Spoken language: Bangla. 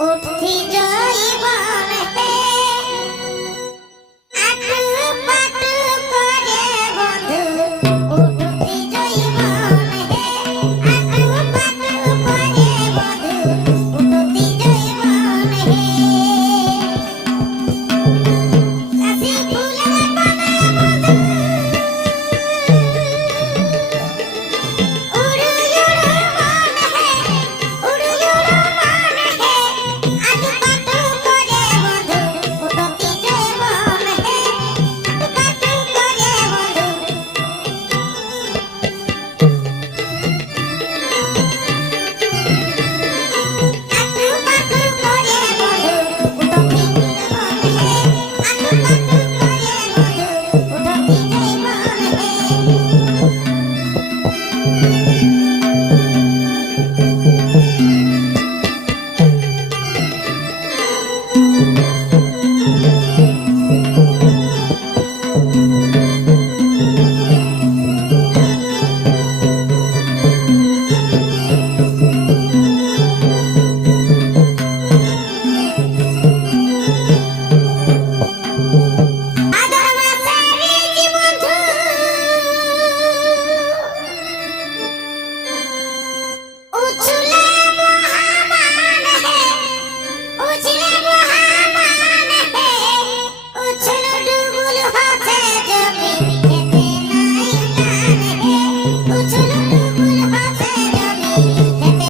উঠি